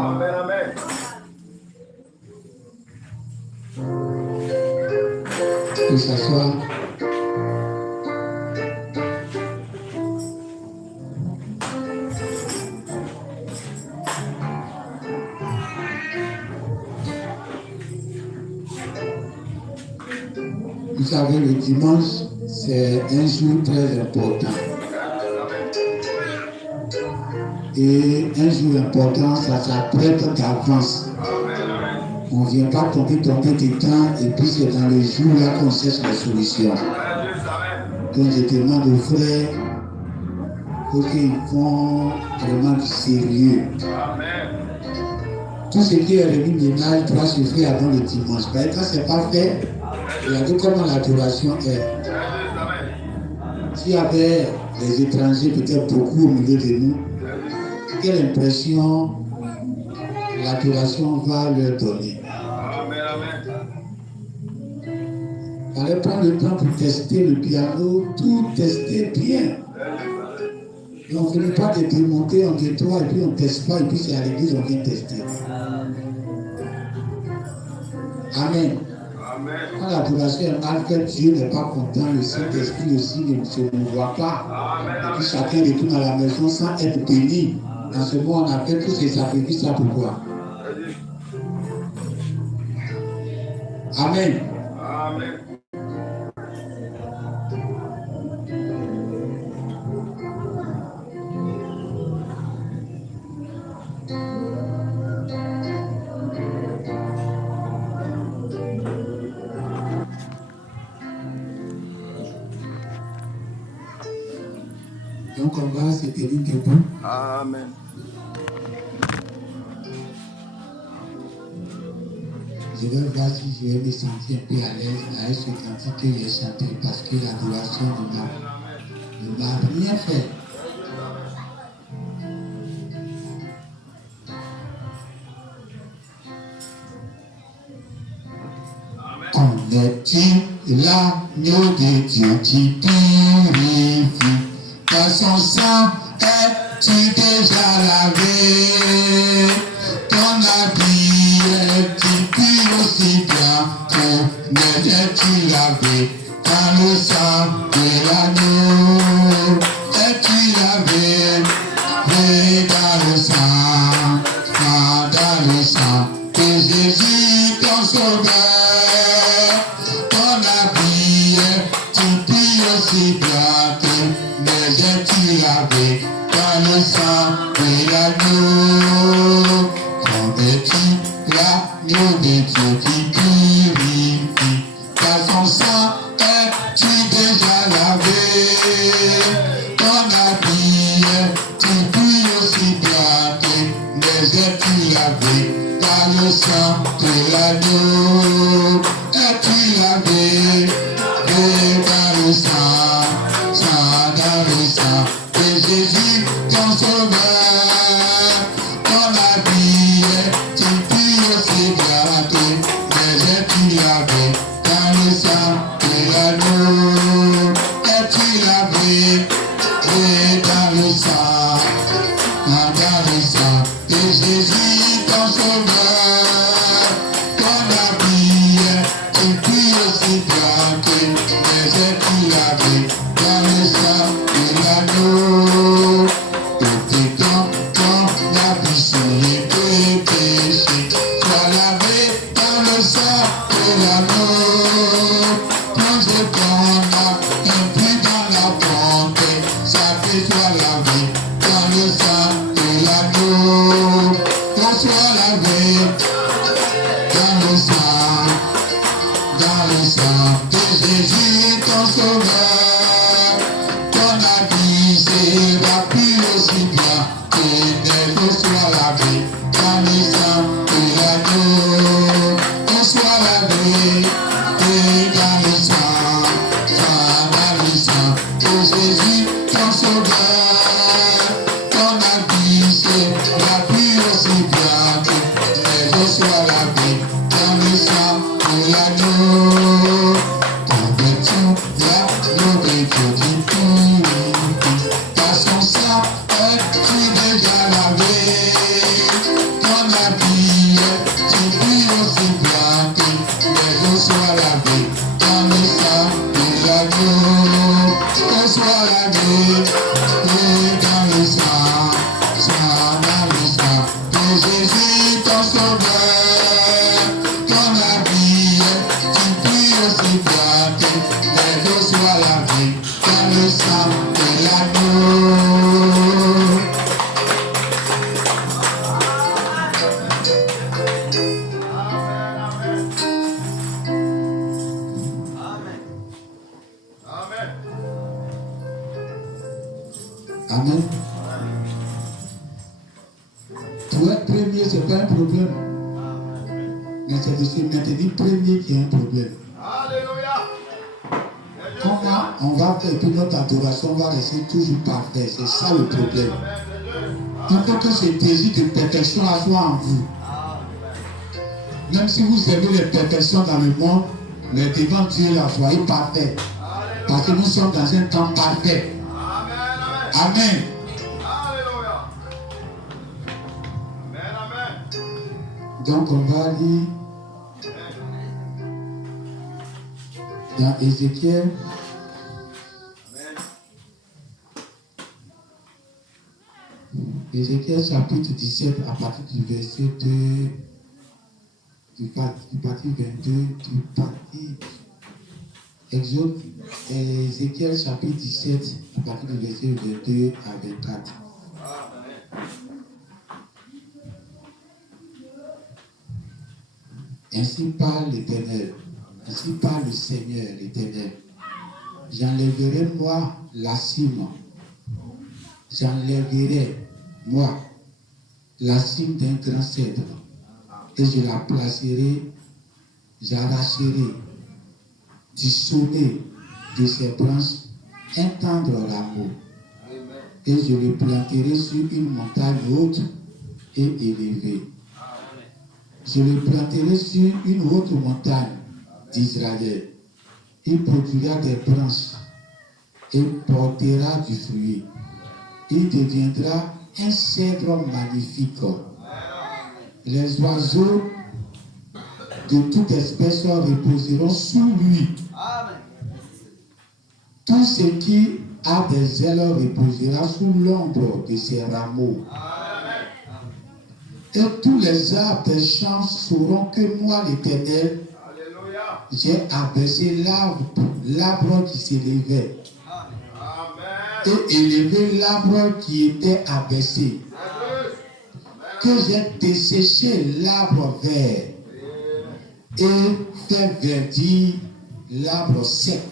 Amen, amen. Que ça soit vous savez, le dimanche, c'est un jour très important. Et un jour important, ça s'apprête d'avance. On ne vient pas tomber dedans et puis c'est dans les jours là qu'on cherche la solution. Donc je demande aux frères pour qu'ils font vraiment du sérieux. Tout ce qui est remis ménage doit se faire avant le dimanche. Parce que quand ce n'est pas fait, regardez comment l'adoration est. S'il y avait des étrangers peut-être beaucoup au milieu de nous, quelle impression l'adoration va leur donner. Il fallait prendre le temps pour tester le piano, tout tester bien. Et on ne finit pas de démonter, on nettoie et puis on ne teste pas et puis c'est à l'église on vient tester. Amen. Quand l'adoration est mal faite, Dieu n'est pas content, le Saint-Esprit aussi ne se mouvoit pas. Et puis chacun retourne à la maison sans être béni. En ce moment, on a fait tous ces sacrifices là pourquoi? Amen. Amen. Donc on va se tenir debout. Amen. Je vais voir si je vais me sentir un peu à l'aise avec ce cantique que j'ai chanté parce que l'adoration ne m'a rien fait. On est l'agneau de Dieu qui purifie. Par son sang es-tu déjà lavé? Ton habit est-il pur aussi bien? Ton es-tu lavé? Par le sang de l'agneau es-tu lavé? Et dans le sang de Jésus ton sauveur. Ton habit est-il pur aussi bien? Es-tu lavé dans le sang de l'agneau? Quand es-tu l'agneau de Dieu qui purifie? Par son sang es-tu déjà lavé? Ton habit est-il pur aussi bien? Es-tu lavé dans le sang de l'agneau? Es-tu lavé dans le sang de Jésus, ton sauveur? Ton habit est-il pur aussi bien? Es-tu lavé dans le sang de l'agneau? Es-tu lavé dans le sang de Jésus, ton sauveur? Ton habit est-il pur aussi bien? Es-tu lavé dans le sang de l'agneau? Et ton habit souillé de péché soit lavé dans le sang de l'agneau. Plonge ton âme impure dans la bonté, sa vie soit lavée dans le sang de l'agneau. Qu'on soit lavé dans le sang de Jésus, ton sauveur. Ton habit sera pur aussi bien que des eaux soient lavées dans le sang de l'agneau. Qu'on soit lavé dans le sang de Jésus, ton sauveur. Ton habit sera pur aussi bien que des eaux la vie, tu pries aussi bien que les eaux soient lavées dans le sang de l'agneau. Que soit lavé dans le sang de Jésus ton sauveur. Dans la vie, tu pries aussi bien que les eaux soient lavées dans le sang de l'agneau. Amen. Pour être premier, ce n'est pas un problème. Mais c'est de se maintenir premier qui est un problème. Alléluia. Comment on va faire que notre adoration va rester toujours parfaite? C'est ça le problème. Il faut que ce désir de perfection soit en vous. Même si vous aimez les perfections dans le monde, mais devant Dieu, là, soyez parfait. Parce que nous sommes dans un temps parfait. Amen. Alléluia. Amen, amen. Donc on va lire dans Ézéchiel. Ézéchiel chapitre 17 à partir du verset 2, du parti 22, du parti Exode, Ézéchiel chapitre 17 à partir du verset 22 à 24. Ainsi parle l'Éternel, ainsi parle le Seigneur l'Éternel. J'enlèverai moi la cime, j'enlèverai moi la cime d'un grand cèdre, et je la placerai, j'arracherai du sommet de ses branches un tendre rameau, et je le planterai sur une montagne haute et élevée. Je le planterai sur une haute montagne d'Israël. Il produira des branches et portera du fruit. Il deviendra un cèdre magnifique. Les oiseaux de toute espèce reposeront sous lui. Tout ce qui a des ailes reposera sous l'ombre de ses rameaux. Et tous les arbres des champs sauront que moi, l'Éternel, j'ai abaissé l'arbre qui s'élevait et élevé l'arbre qui était abaissé, que j'ai desséché l'arbre vert et fait verdir l'arbre sec.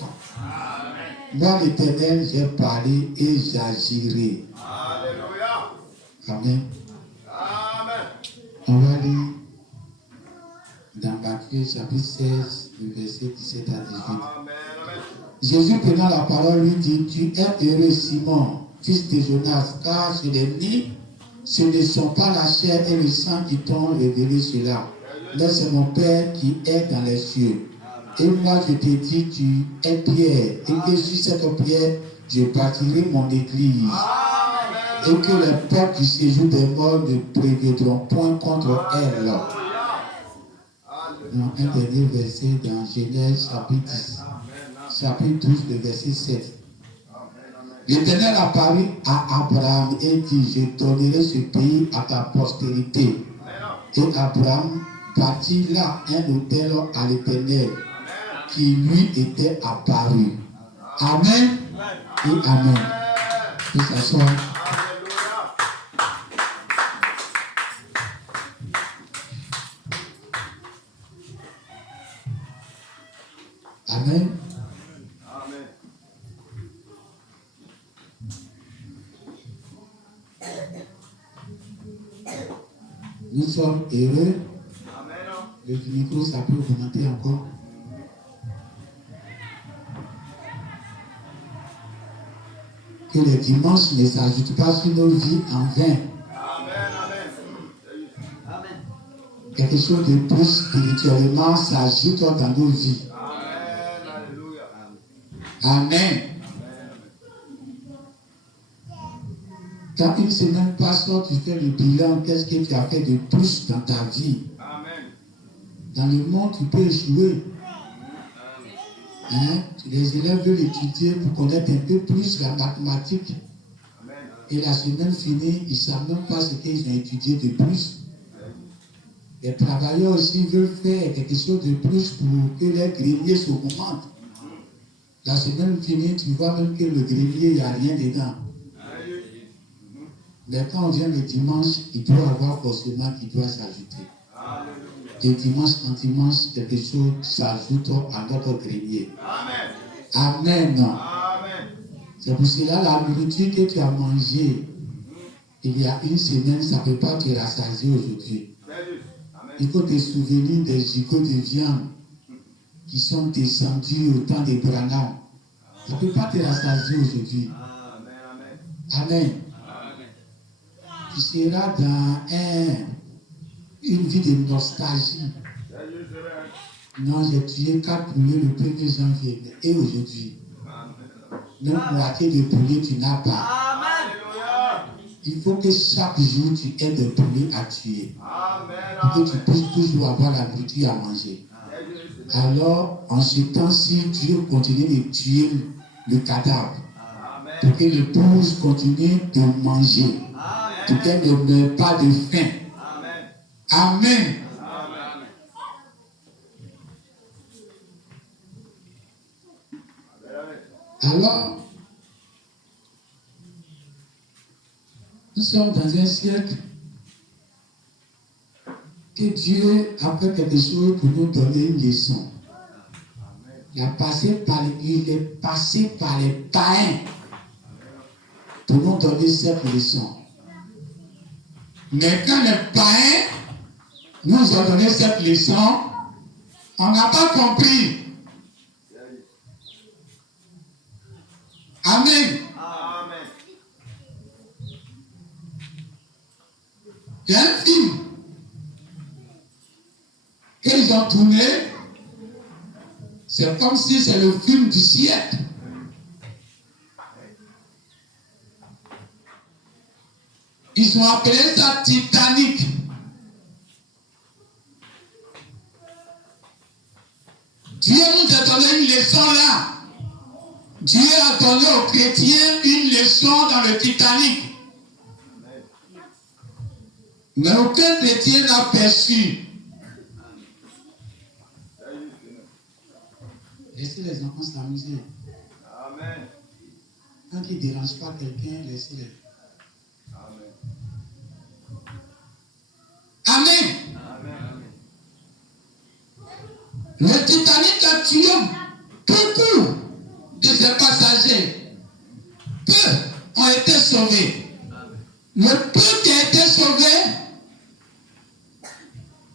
Moi, l'Éternel, j'ai parlé et j'agirai. Amen. On va lire dans Matthieu chapitre 16, le verset 17 à 18. Jésus prenant la parole lui dit, tu es heureux Simon, fils de Jonas, car ce ne sont pas la chair et le sang qui t'ont révélé cela, mais c'est mon Père qui est dans les cieux. Et moi je te dis, tu es Pierre, et que sur cette pierre, je bâtirai mon église. Et que les portes du séjour des morts ne prévaudront point contre elle. Dans un dernier verset dans Genèse chapitre 12, le verset 7. L'Éternel apparut à Abraham et dit, je donnerai ce pays à ta postérité. Et Abraham bâtit là un autel à l'Éternel qui lui était apparu. Amen et Amen. Et s'asseoir. Amen. Amen. Nous sommes heureux. Amen. Le micro, ça peut augmenter encore. Que les dimanches ne s'ajoutent pas sur nos vies en vain. Amen. Amen. Quelque chose de plus spirituellement s'ajoute dans nos vies. Amen. Alléluia. Amen. Quand une semaine passe, tu fais le bilan, qu'est-ce que tu as fait de plus dans ta vie? Amen. Dans le monde, tu peux échouer. Hein? Les élèves veulent étudier pour connaître un peu plus la mathématique. Amen. Et la semaine finie, ils ne savent même pas ce qu'ils ont étudié de plus. Les travailleurs aussi veulent faire quelque chose de plus pour que les greniers s'augmentent. La semaine finie, tu vois même que le grenier, il n'y a rien dedans. Mais quand on vient le dimanche, il doit avoir forcément qui doit s'ajouter. De dimanche en dimanche, quelque chose s'ajoute à notre grenier. Amen. Amen. Amen. C'est pour cela la nourriture que tu as mangée il y a une semaine, ça ne peut pas te rassasier aujourd'hui. Il faut te souvenir des gigots de viande qui sont descendus au temps des Branham. Ça ne peut pas te rassasier aujourd'hui. Amen. Tu seras dans une vie de nostalgie. Non, j'ai tué 4 poulets le 1er janvier. Et aujourd'hui, même moitié de poulet, tu n'as pas. Il faut que chaque jour, tu aies des poulets à tuer. Pour que tu puisses toujours avoir la nourriture à manger. Alors, en ce temps-ci, Dieu continue de tuer le cadavre. Pour que l'épouse continue de manger. Pour qu'elle ne meure pas de faim. Amen. Alors, nous sommes dans un siècle que Dieu a fait quelque chose pour nous donner une leçon. Il est passé par les païens pour nous donner cette leçon. Mais quand les païens nous ont donné cette leçon, on n'a pas compris. Amen. Amen. Il y a un film qu'ils ont tourné. C'est comme si c'est le film du siècle. Ils ont appelé ça Titanic. Dieu nous a donné une leçon là. Dieu a donné aux chrétiens une leçon dans le Titanic. Mais aucun chrétien n'a perçu. Laissez les enfants s'amuser. Amen. Quand ils ne dérangent pas quelqu'un, laissez-les. Amen. Amen. Le Titanic a tué beaucoup de ses passagers. Peu ont été sauvés. Le peu qui a été sauvé,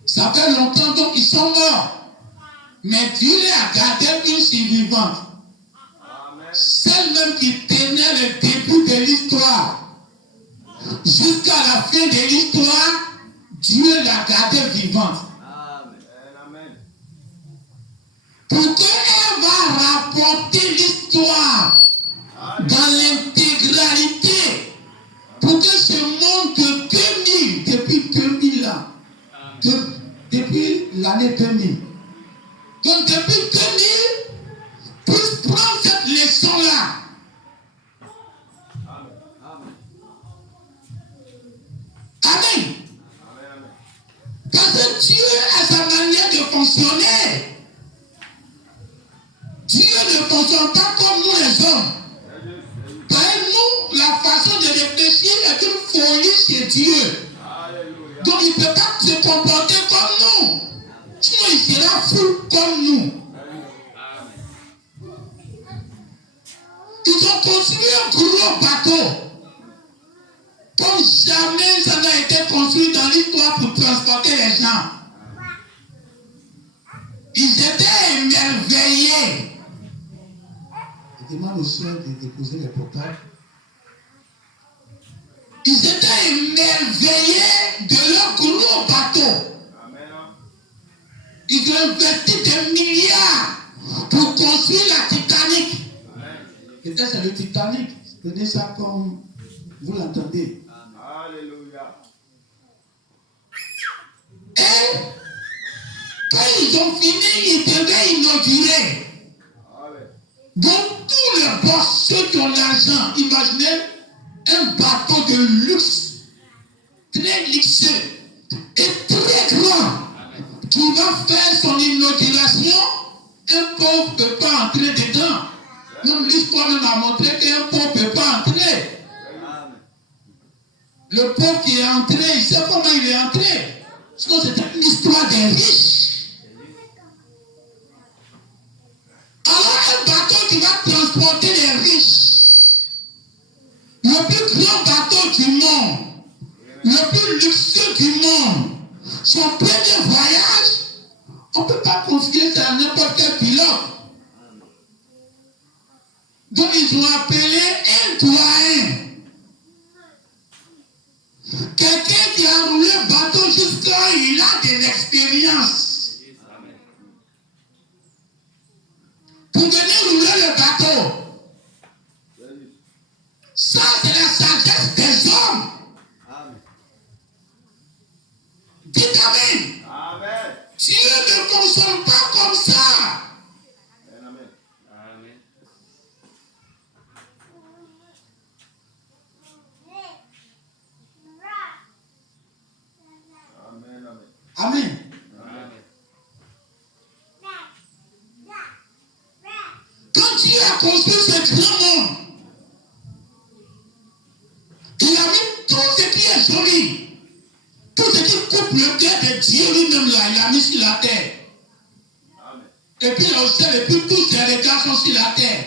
ça fait longtemps donc ils sont morts. Mais Dieu a gardé une survivante. Celle même qui tenait le début de l'histoire. Jusqu'à la fin de l'histoire, Dieu l'a gardée vivante. Amen. Pour qu'elle va rapporter l'histoire dans l'intégralité. Pour que ce monde de 2000, depuis 2000 ans, depuis l'année 2000, donc depuis 2000, puisse prendre cette leçon-là. Amen. Parce que Dieu a sa manière de fonctionner. Dieu ne fonctionne pas comme nous les hommes. Pour nous, la façon de réfléchir est une folie chez Dieu. Donc il ne peut pas se comporter comme nous. Sinon il sera fou comme nous. Ils ont construit un gros bateau. Comme jamais ça n'a été construit dans l'histoire pour transporter les gens. Ils étaient émerveillés. Je demande aux soeurs de déposer les portables. Ils étaient émerveillés de leur gros bateau. Ils ont investi des milliards pour construire la Titanic. Peut-être c'est le Titanic. Prenez ça comme Vous l'entendez? Alléluia. Et quand ils ont fini, ils devaient inaugurer. Donc tous les boss, ceux qui ont l'argent, imaginez un bateau de luxe, très luxueux et très grand, qui va faire son inauguration. Un pauvre ne peut pas entrer dedans. Même l'histoire même a montré qu'un pauvre ne peut pas entrer. Le pauvre qui est entré, il sait comment il est entré. Sinon c'est une histoire des riches. Alors un bateau qui va transporter les riches, le plus grand bateau du monde, le plus luxueux du monde, son premier voyage, on ne peut pas confier ça à n'importe quel pilote. Donc ils ont appelé un doyen. Quelqu'un qui a roulé le bateau jusqu'à il a de l'expérience. Pour venir rouler le bateau. Ça, c'est la sagesse des hommes. Dites Amen. Amen. Dieu ne fonctionne pas comme ça. Amen. Amen. Quand Dieu a construit ce grand monde, il a mis tout ce qui est joli, tout ce qui coupe le cœur de Dieu lui-même là, il a mis sur la terre. Amen. Et puis il a aussi, et puis tous ses regards sont sur la terre.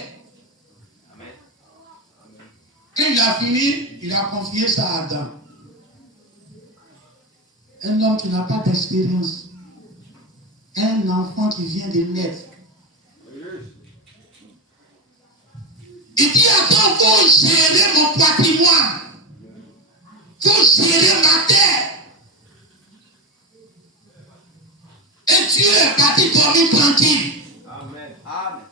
Amen. Quand il a fini, il a confié ça à Adam. Un homme qui n'a pas d'expérience. Un enfant qui vient de naître. Il dit, attends, il faut gérer mon patrimoine. Il faut gérer ma terre. Et Dieu est parti dormir tranquille. Amen. Amen.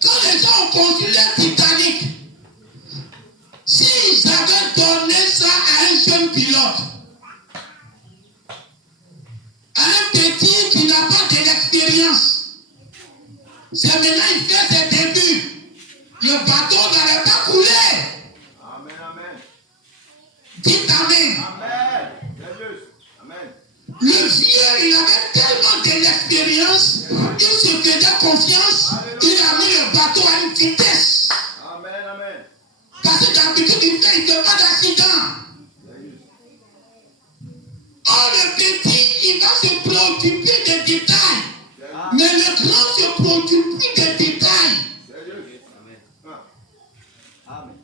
Quand les gens ont construit le Titanic, s'ils avaient donné ça à un jeune pilote, à un petit qui n'a pas de l'expérience, c'est maintenant il fait ses débuts. Le bateau n'allait pas couler. Amen. Amen. Dites Amen. Amen. Jésus. Amen. Le vieux, il avait tellement de l'expérience, il se faisait confiance, il a mis le bateau à une vitesse. Amen. Amen. Parce que d'habitude, il ne fait pas d'accident. Or, le petit, il va se préoccuper des détails. Mais le grand se préoccupe plus des détails.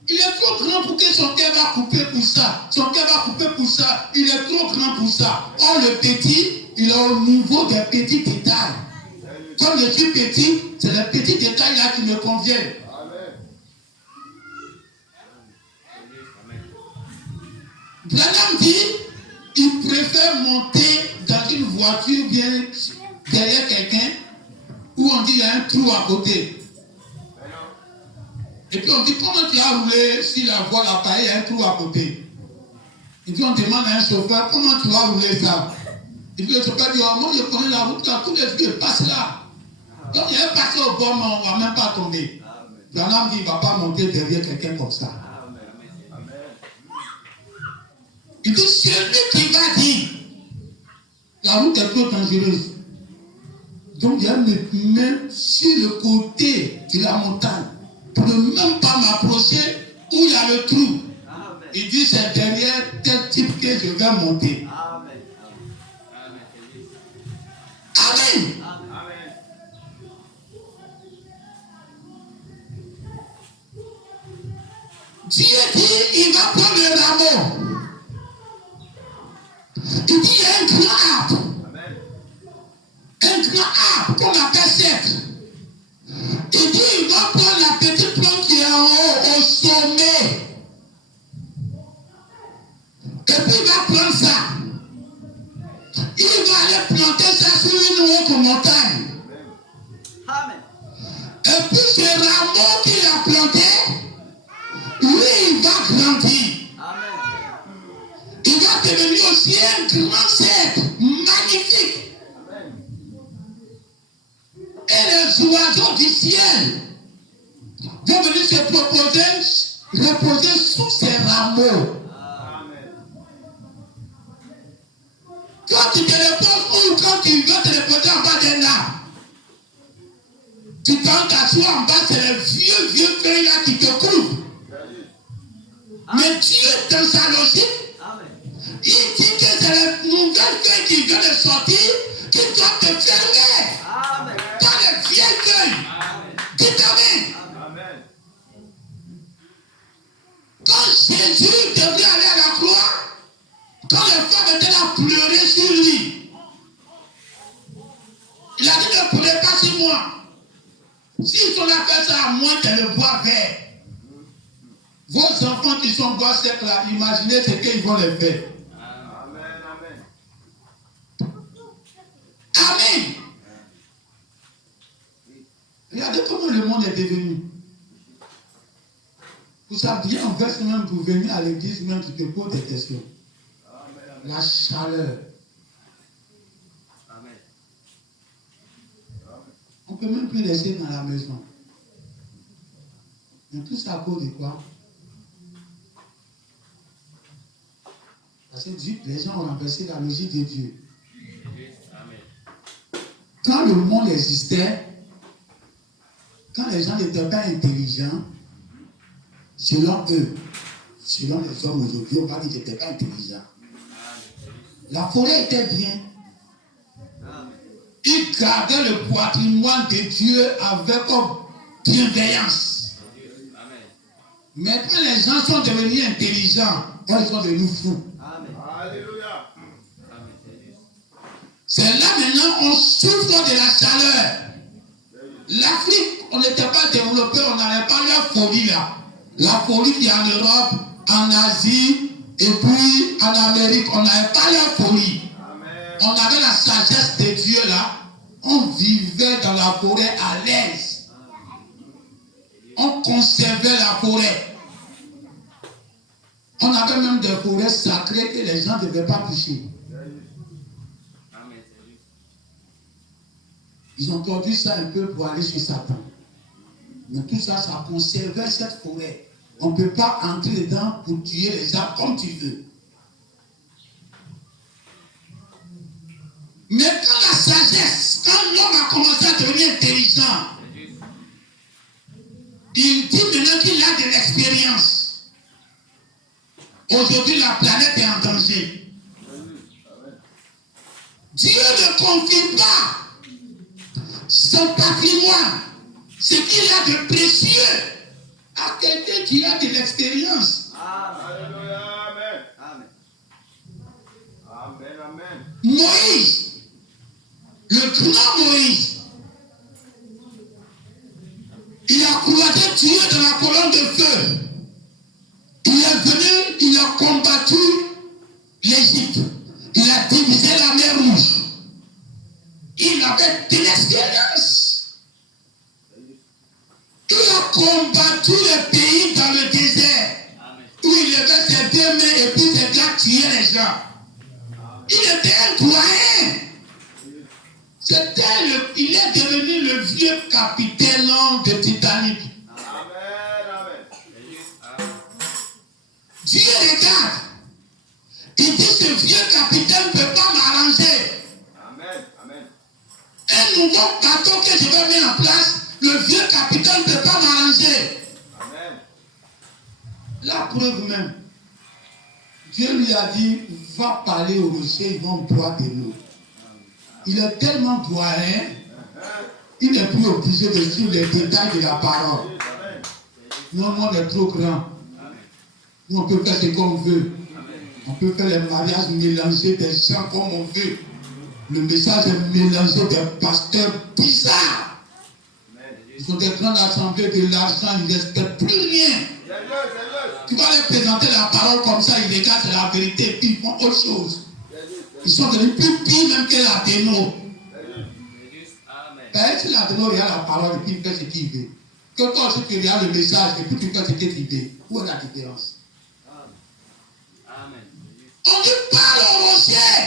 Il est trop grand pour que son cœur va couper pour ça. Son cœur va couper pour ça. Il est trop grand pour ça. Or, le petit, il est au niveau des petits détails. Comme je suis petit, c'est les petits détails là qui me conviennent. Branham dit, il préfère monter dans une voiture bien derrière quelqu'un où on dit il y a un trou à côté. Et puis on dit comment tu as roulé si la voie là il y a un trou à côté. Et puis on demande à un chauffeur comment tu as roulé ça. Et puis le chauffeur dit oh, moi je connais la route là, tous les vieux passent là. Donc il est passé au bord mais on ne va même pas tomber. Branham dit il ne va pas monter derrière quelqu'un comme ça. Il dit celui qui va dire la route est trop dangereuse. Donc il y a me mettre sur le côté de la montagne pour ne même pas m'approcher où il y a le trou. Amen. Il dit c'est derrière tel type que je vais monter. Amen. Amen. Amen. Dieu dit il va prendre le rameau. Il dit il y a un grand arbre. Amen. Un grand arbre qu'on appelle cèdre. Il dit il va prendre la petite plante qui est en haut, au sommet. Et puis il va prendre ça. Il va aller planter ça sur une autre montagne. Amen. Et puis ce rameau qu'il a planté, lui, il va grandir. Amen. Il va devenir aussi un grand cèdre, magnifique. Amen. Et les oiseaux du ciel vont venir se reposer sous ses rameaux. Amen. Quand tu te reposes ou quand tu veux te reposer en bas d'un arbre, tu t'assois en bas, c'est les vieux feuilles là qui te couvrent. Mais Dieu, dans sa logique, il dit que c'est les nouvelles feuilles qui viennent de sortir qui doivent te fermer. Amen. Pas les vieilles feuilles. Dites amen. Amen. Quand Jésus devait aller à la croix, quand les femmes étaient là à pleurer sur lui, il a dit ne pleurez pas sur moi. S'ils sont là à faire ça à moins que le bois vert, vos enfants qui sont bois secs là, imaginez ce qu'ils vont les faire. Amen. Amen. Amen. Regardez comment le monde est devenu. Vous savez, en verset même pour venir à l'église, même tu te poses des questions. Amen. La chaleur. Amen. On ne peut même plus laisser dans la maison. Mais tout ça à cause de quoi? Parce que les gens ont renversé la logique de Dieu. Quand le monde existait, quand les gens n'étaient pas intelligents, selon eux, selon les hommes aujourd'hui, on va dire qu'ils n'étaient pas intelligents. La forêt était bien. Ils gardaient le patrimoine de Dieu avec bienveillance. Mais quand les gens sont devenus intelligents, ils sont devenus fous. Alléluia. C'est là maintenant on souffre de la chaleur. L'Afrique, on n'était pas développé, on n'avait pas la folie là. La folie qui est en Europe, en Asie et puis en Amérique, on n'avait pas la folie. Amen. On avait la sagesse de Dieu là. On vivait dans la forêt à l'aise. On conservait la forêt. On avait même des forêts sacrées que les gens ne devaient pas toucher. Ils ont tordu ça un peu pour aller sur Satan. Mais tout ça, ça conservait cette forêt. On ne peut pas entrer dedans pour tuer les arbres comme tu veux. Mais quand la sagesse, quand l'homme a commencé à devenir intelligent, il dit maintenant qu'il a de l'expérience. Aujourd'hui, la planète est en danger. Dieu ne confie pas son patrimoine, ce qu'il a de précieux, à quelqu'un qui a de l'expérience. Alléluia. Amen. Amen. Amen. Moïse, le grand Moïse, il a croisé Dieu dans la colonne de feu. Il est venu, il a combattu l'Égypte. Il a divisé la mer Rouge. Il avait de l'expérience. Il a combattu le pays dans le désert. Où il avait ses deux mains et puis ses gars tuaient les gens. Il était un doyen. Il est devenu le vieux capitaine de Titanic. Amen. Dieu regarde. Il dit ce vieux capitaine ne peut pas m'arranger. Amen. Amen. Un nouveau bateau que je vais mettre en place, le vieux capitaine ne peut pas m'arranger. Amen. La preuve même. Dieu lui a dit, va parler au rocher, ils vont boire de l'eau. Il est tellement doyen, il n'est plus obligé de suivre les détails de la parole. Non, on est trop grand. Nous, on peut faire ce qu'on veut. On peut faire les mariages mélangés des gens comme on veut. Le message est mélangé des pasteurs bizarres. Ils sont des grandes assemblées de l'argent, ils ne respectent plus rien. Tu vas leur présenter la parole comme ça, ils regardent la vérité, puis ils font autre chose. Ils sont devenus plus pires même que l'Athéno. Parce que l'Athéno regarde la parole et puis il fait ce qu'il veut. Que toi aussi tu regardes le message et puis tu fais ce que tu dis. Où est la différence? Amen. On dit parle au rocher.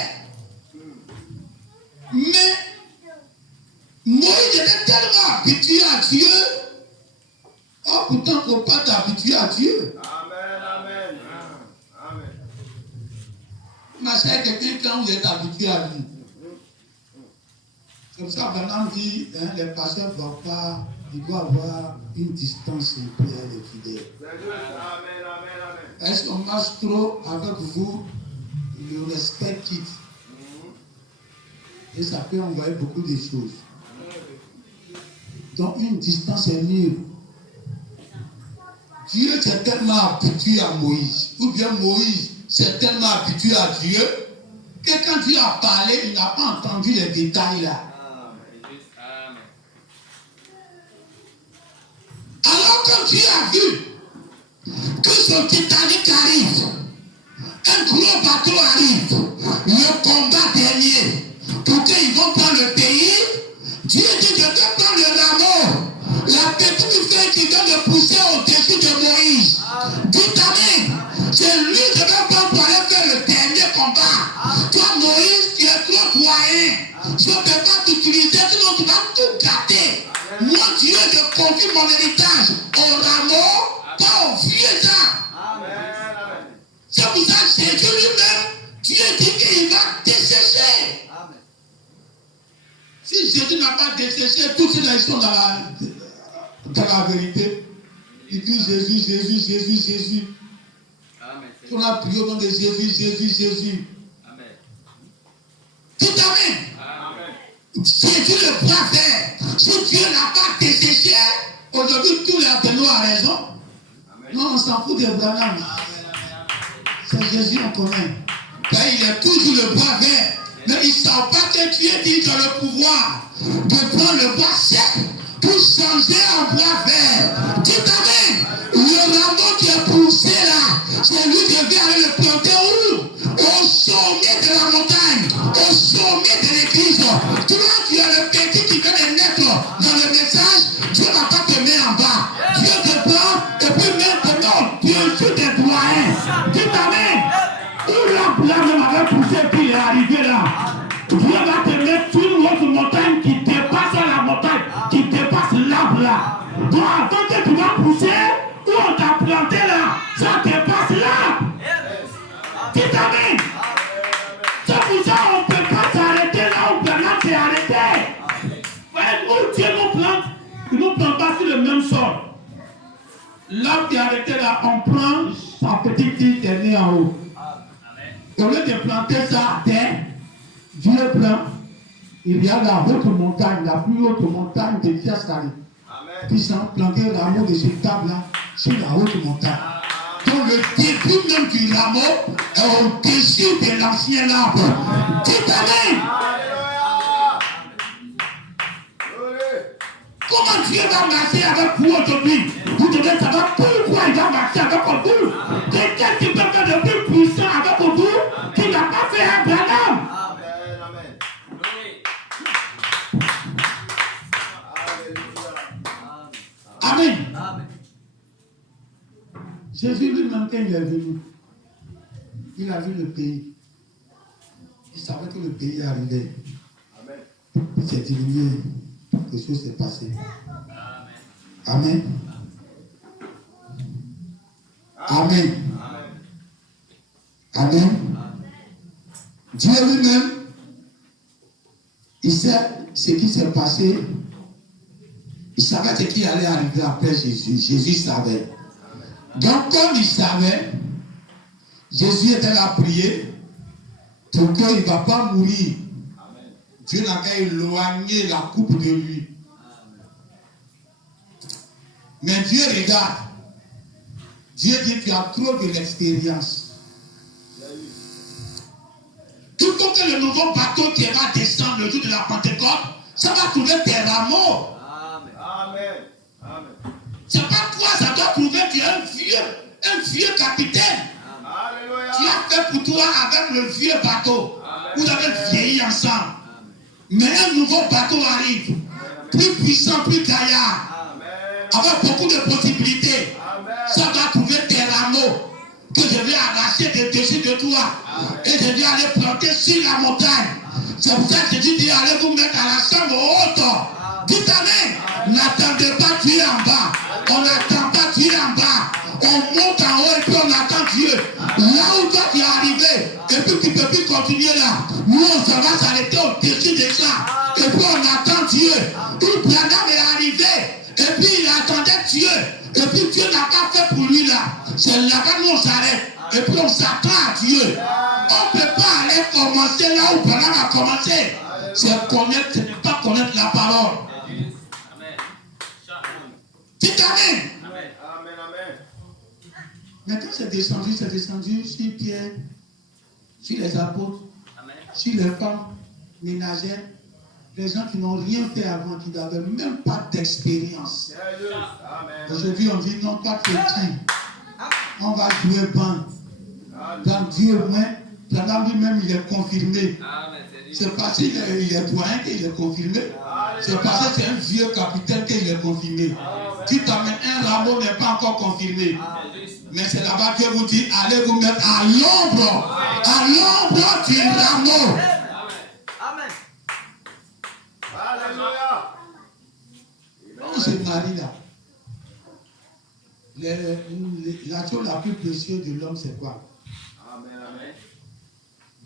Mais Moïse était tellement habitué à Dieu. Oh, pourtant, il ne faut pas t'habituer à Dieu. Amen, amen. Amen. Ma chère, quelqu'un, quand vous êtes habitué à lui. C'est pour ça que Bernard dit, les pasteurs ne doivent pas, il doit avoir une distance entre les fidèles. Amen, amen, amen. Est-ce qu'on marche trop avec vous, le respect quitte. Et ça peut envoyer beaucoup de choses. Donc une distance est mieux. Dieu s'est tellement habitué à Moïse, ou bien Moïse s'est tellement habitué à Dieu, que quand Dieu a parlé, il n'a pas entendu les détails là. Amen. Alors quand Dieu a vu que son Titanic arrive, un gros bateau arrive, le combat dernier, pour qu'ils vont prendre le pays, Dieu dit, je vais prendre le rameau, la petite feuille qui vient de pousser au-dessus de Moïse. Dites amen. C'est lui qui va prendre pour aller faire le dernier combat. Toi, Moïse, tu es trop doyen. Je ne peux pas t'utiliser, sinon tu vas tout gâter. Moi, Dieu, je confie mon héritage au rameau, pas au vieux arbre. Amen. C'est pour ça que Jésus lui-même, Dieu dit qu'il va dessécher. Amen. Si Jésus n'a pas desséché, tous ceux-là sont dans la vérité. Il dit Jésus, Jésus, Jésus, Jésus. Amen. On a prié au nom de Jésus, Jésus, Jésus. Amen. Dites amen. Amen. Jésus le bras vert. Si Dieu n'a pas desséché, aujourd'hui tous les Abdénois ont raison. Non, on s'en fout des Branham. C'est Jésus, on connaît. Ben, il est toujours le bras vert. Mais il ne sait pas que Dieu dit dans le pouvoir de prendre le bois sec pour changer en bois vert. Dites amen. Le rameau qui est poussé là, c'est lui qui vient aller le planter où? Au sommet de la montagne, au sommet de l'église. Toi, tu as le petit qui vient de naître dans le message, Dieu ne va pas te mettre en bas. Dieu te prend et puis maintenant, tu es sur tes doigts. Dites amen. Où l'arbre là même avait poussé puis il est arrivé là. Dieu va te mettre sur une autre montagne qui dépasse la montagne, qui dépasse l'arbre là. Donc avant que tu vas pousser, où on t'a planté là, ça dépasse l'arbre. Dites amen. C'est pour ça qu'on ne peut pas s'arrêter là où Bernard s'est arrêté. Où Dieu nous plante, il ne nous plante pas sur le même sol. L'arbre qui est arrêté là, on prend sa petite tige qui est née en haut. Au lieu de planter ça à terre, Dieu prend, il y a la haute montagne, la plus haute montagne de Tiascari. Puis ça a planté le rameau de cette table-là sur la haute montagne. Donc le début même du rameau est au-dessus de l'ancien arbre. Dites amen. Comment Dieu va marcher avec vous aujourd'hui? Vous devez savoir pourquoi il va marcher avec vous. Qu'est-ce qui peut faire de plus puissant avec vous qu'il n'a pas fait Abraham? Amen. Amen. Jésus lui-même, quand il est venu, il a vu le pays. Il savait que le pays arrivait. Il s'est diminué. Quelque chose s'est passé. Amen. Amen. Amen. Dieu lui-même, il sait ce qui s'est passé. Il savait ce qui allait arriver après Jésus. Jésus savait. Donc, comme il savait, Jésus était là à prier pour qu'il ne va pas mourir. Dieu n'a qu'à éloigner la coupe de lui. Mais Dieu regarde. Dieu dit tu as trop de l'expérience. Il faut que le nouveau bateau qui va descendre le jour de la Pentecôte, ça va trouver tes rameaux. Amen. Amen. C'est pas toi, ça doit prouver que tu es un vieux capitaine. Alléluia. Tu as fait pour toi avec le vieux bateau. Vous avez vieilli ensemble. Mais un nouveau bateau arrive. Plus puissant, plus gaillard. Amen. avec beaucoup de possibilités. Amen. Ça va trouver des rameaux que je vais arracher de dessus de toi et je vais aller planter sur la montagne. C'est pour ça que Jésus dit allez vous mettre à la chambre haute. Dites amen. N'attendez pas Dieu en bas. On n'attend pas Dieu en bas. On monte en haut et puis on attend Dieu. Là où toi tu es arrivé et puis tu ne peux plus continuer là. Nous on va s'arrêter au-dessus de ça. Et puis on attend Dieu. Abraham est arrivé et puis il attendait Dieu. Et puis Dieu n'a pas fait pour lui là. C'est là-bas nous on s'arrête. Et puis on s'attend à Dieu. On ne peut pas aller commencer là où Abraham a commencé. C'est connaître, ce n'est pas connaître la parole. Amen. Dites amen. Amen. Amen. Amen. Maintenant c'est descendu sur Pierre, sur les apôtres, Amen. sur les femmes ménagères, les gens qui n'ont rien fait avant, qui n'avaient même pas d'expérience. Jésus. Amen. Aujourd'hui on dit non, pas chrétien. On va jouer bande. Amen. Dans Dieu au moins, pendant lui-même il est confirmé. Amen. C'est parce qu'il est doyen qu'il est confirmé. C'est parce que c'est un vieux capitaine qu'il est confirmé. Tu t'amènes un rameau n'est pas encore confirmé. Mais c'est là-bas que vous dit, allez vous mettre à l'ombre du rameau. Amen. Alléluia. On se marie là. La chose la plus précieuse de l'homme, c'est quoi? Amen.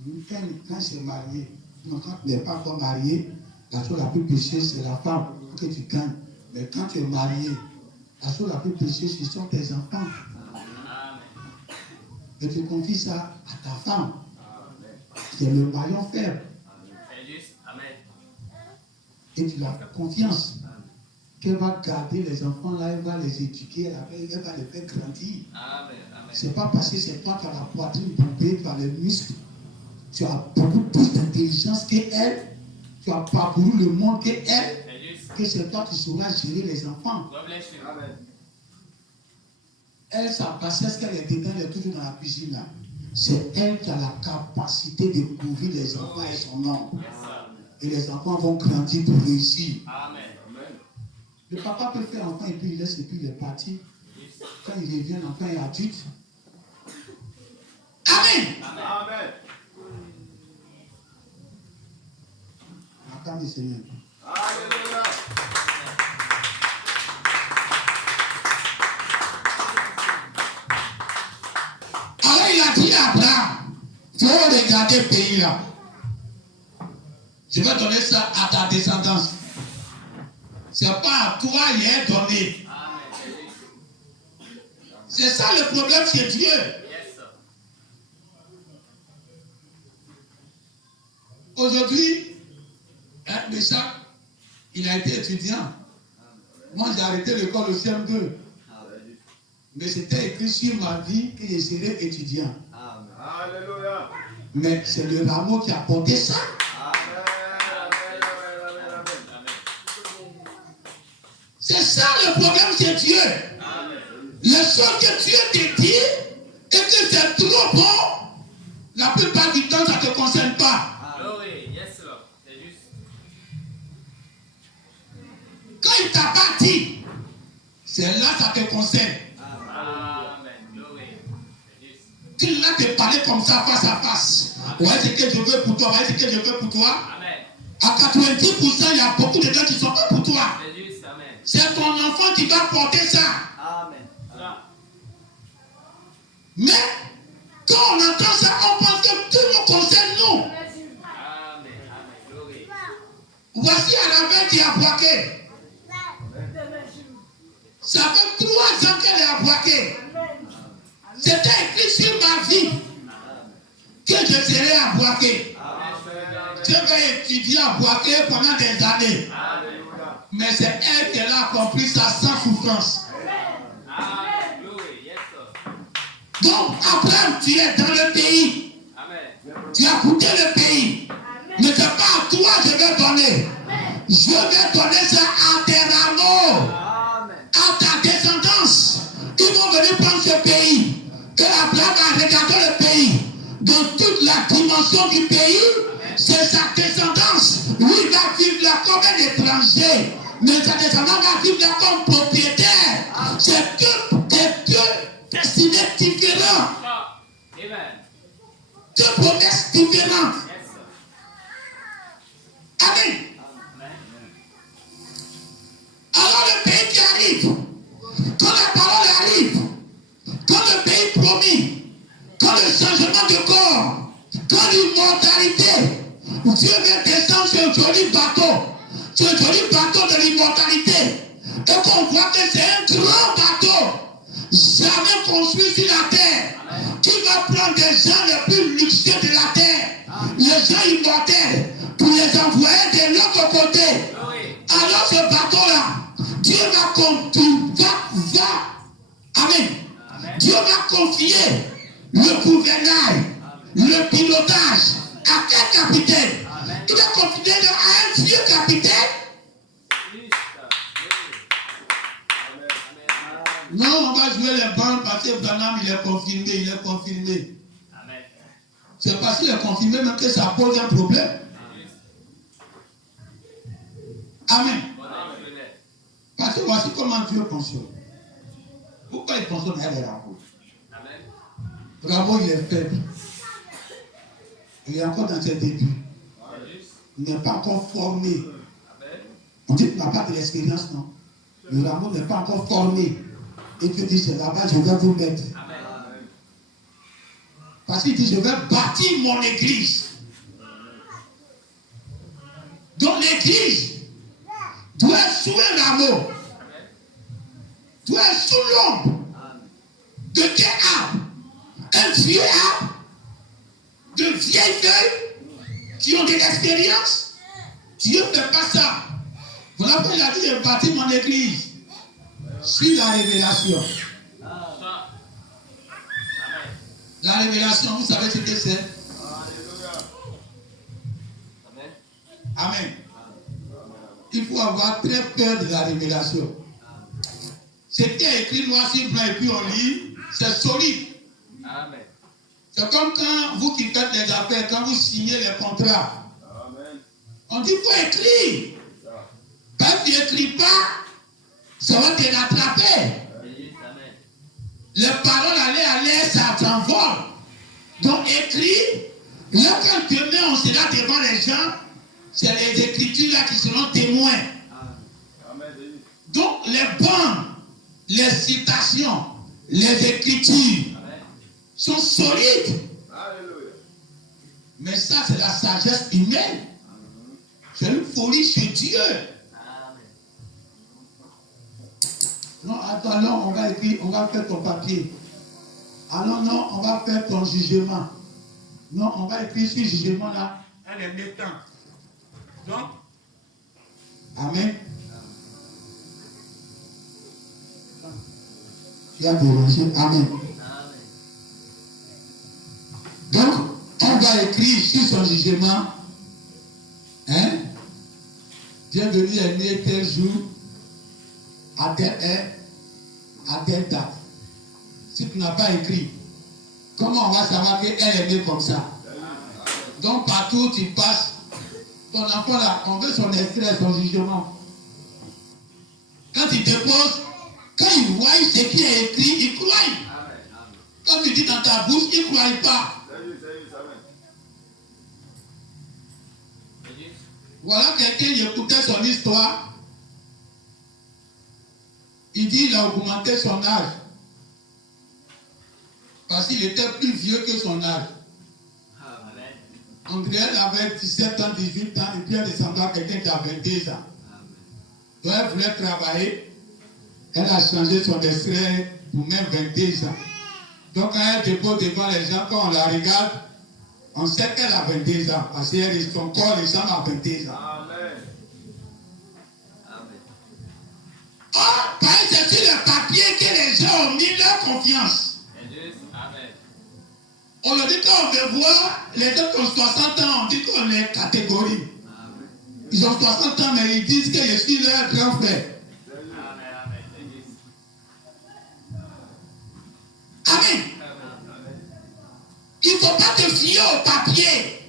Amen. Quand c'est marié, non, quand tu n'es pas encore marié, la chose la plus précieuse, c'est la femme que tu gagnes. Mais quand tu es marié, la chose la plus précieuse, ce sont tes enfants. Amen. Et tu confies ça à ta femme. C'est le maillon faible. Amen. Et tu as confiance qu'elle va garder les enfants là, elle va les éduquer, elle va les faire grandir. Amen. C'est pas parce que c'est toi qui as la poitrine bombée, tu as les muscles. Tu as beaucoup plus d'intelligence qu'elle. Tu as parcouru le monde qu'elle. Que c'est toi qui sauras gérer les enfants. Amen. Elle, sa bassesse qu'elle est dedans, elle est toujours dans la cuisine là. C'est elle qui a la capacité de couvrir les enfants et son nom. Et les enfants vont grandir pour réussir. Amen. Le papa peut faire enfant et puis il laisse et puis il est parti. Quand il revient, l'enfant est adulte. Amen. Amen. Acclame le Seigneur. Alléluia. Alors il a dit à Abraham, il faut regarder le pays là. Je vais donner ça à ta descendance. C'est pas à toi il est donné. C'est ça le problème chez Dieu. Aujourd'hui, Meshach, il a été étudiant. Moi j'ai arrêté l'école au CM2. Mais c'était écrit sur ma vie que je serais étudiant. Alléluia. Mais c'est le rameau qui a porté ça. C'est ça le problème chez Dieu. Les choses que Dieu te dit et que c'est trop bon, la plupart du temps, ça ne te concerne pas. Quand il t'a pas dit, c'est là que ça te concerne. Qu'il a te parlé comme ça, face à face. Ouais, c'est ce que je veux pour toi. Ouais, c'est ce que je veux pour toi. À 90%, il y a beaucoup de gens qui ne sont pas pour toi. C'est ton enfant qui va porter ça. Mais quand on entend ça, on pense que tout nous concerne nous. Voici à la veille qui a boqué. Ça fait 3 ans qu'elle est à boquer. C'était écrit sur ma vie que je serai à boquer. Je vais étudier à boquer pendant des années. Mais c'est elle qui a accompli ça sans souffrance. Donc, Abraham, tu es dans le pays. Tu as goûté le pays. Mais ce n'est pas à toi que je vais donner. Je vais donner ça à tes rameaux, à ta descendance. Ils vont venir prendre ce pays. Et Abraham a regardé le pays. Dans toute la dimension du pays, c'est sa descendance. Lui va vivre là comme un étranger. Mais sa descendance va vivre là comme propriétaire. C'est deux destinées différentes. Amen. Deux promesses différentes. Yes, sir. Amen. Amen. Alors le pays qui arrive, quand la parole arrive, quand le pays promis, quand le changement de corps, quand l'immortalité, Dieu vient descendre sur un joli bateau, de l'immortalité, et qu'on voit que c'est un grand bateau, jamais construit sur la terre, qui va prendre des gens les plus luxueux de la terre, les gens immortels, pour les envoyer de l'autre côté. Alors ce bateau-là, Dieu Amen. Dieu va confier le gouvernail, le pilotage à quel capitaine? Il va confier à un vieux capitaine. Non, on va jouer les bandes parce que Branham il est confirmé. C'est parce qu'il est confirmé même que ça pose un problème. Amen. Parce que voici comment Dieu fonctionne. Pourquoi il fonctionne avec les rameaux? Le rameau il est faible. Il est encore dans ses débuts. Il n'est pas encore formé. On dit qu'il n'a pas de l'expérience, non? Le rameau n'est pas encore formé. Et Dieu dit, c'est là-bas, je vais vous mettre. Parce qu'il dit, je vais bâtir mon église. Donc l'église doit être sous un rameau. Doit être sous l'ombre. De quel arbre? Un vieux arbre. De vieilles feuilles qui ont de l'expérience. Dieu ne fait pas ça. Voilà pourquoi il a dit, je bâtis mon église. Sur la révélation. La révélation, vous savez ce que c'est? Amen. Il faut avoir très peur de la révélation. Ce qui est écrit noir sur blanc et puis on lit, c'est solide. Amen. C'est comme quand vous qui faites les affaires, quand vous signez les contrats. On dit qu'il faut écrire. Quand tu n'écris pas, ça va te rattraper. Les paroles allaient, ça s'envole. Donc écrit, là quand demain on sera devant les gens, c'est les écritures là qui seront témoins. Donc les bandes, les citations, les écritures sont solides. Mais ça c'est la sagesse humaine. C'est une folie chez Dieu. Non, attends, non, on va écrire, on va faire ton papier. Alors non, on va faire ton jugement. Non, on va écrire ce jugement là, elle est métante. Donc, amen. Tu as dérangé, amen. Donc, on va écrire sur son jugement, hein, bienvenue est né tel jour, à telle heure, à telle date. Si tu n'as pas écrit, comment on va savoir qu'elle est née comme ça? Donc partout où tu passes, ton enfant là, on veut son extrait, son jugement. Quand il dépose, quand il voit ce qui est écrit, il croit. Quand tu dis dans ta bouche, il ne croit pas. Voilà quelqu'un qui écoutait son histoire. Il dit qu'il a augmenté son âge. Parce qu'il était plus vieux que son âge. Andréel avait 17 ans, 18 ans, et puis elle descendait à quelqu'un qui a 22 ans. Donc elle voulait travailler. Elle a changé son extrait pour même 22 ans. Donc quand elle dépose devant les gens, quand on la regarde, on sait qu'elle a 22 ans. Parce que son corps ressemble à 22 ans. Or, c'est sur le papier que les gens ont mis leur confiance. On le dit quand on veut voir, les gens qui ont 60 ans, on dit qu'on est catégorie. Ils ont 60 ans, mais ils disent que je suis leur grand frère. Amen. Il ne faut pas te fier au papier.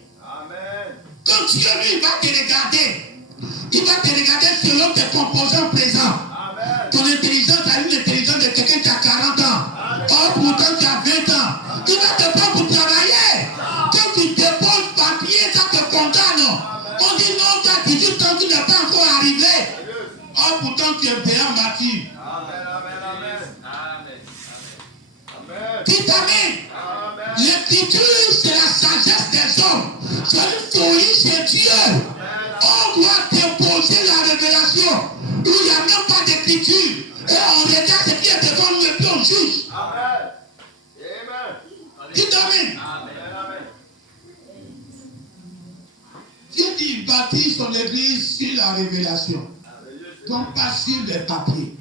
Quand Dieu, lui, va te regarder, il va te regarder selon tes composants présents. Ton intelligence a une intelligence de quelqu'un qui a 40 ans. Or, pourtant, tu as 20 ans. Tu vas te prendre pour travailler. Quand tu déposes papier, ça te condamne. On dit non, tu as 18 ans, tu n'es pas encore arrivé. Or, pourtant, tu es bien bâti. Amen, amen, amen. Amen. Amen. Dites amen. Amen. L'écriture, c'est la sagesse des hommes. C'est une folie chez Dieu. On doit déposer la révélation. Il n'y a même pas d'écriture. Et on regarde ce qui est devant nous et puis on juge. Amen. Amen. Dites amen. Amen, amen. Dieu dit bâtit son église sur la révélation. Donc pas sur les papiers.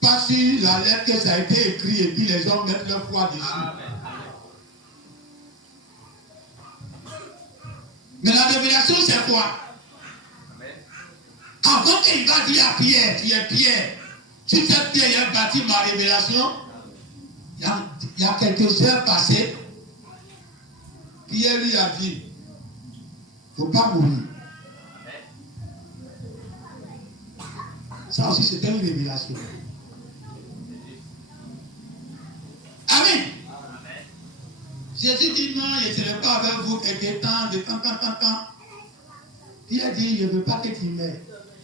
Pas sur la lettre que ça a été écrit et puis les gens mettent leur foi dessus. Mais la révélation c'est quoi? Avant qu'il va dire à Pierre, tu es Pierre. Si cette pierre a bâti ma révélation, il y a quelques heures passées, Pierre lui a dit, il ne faut pas mourir. Ça aussi c'était une révélation. Amen. Jésus dit non, je ne serai pas avec vous quelques temps, de temps. Pierre dit, je ne veux pas que tu meurs.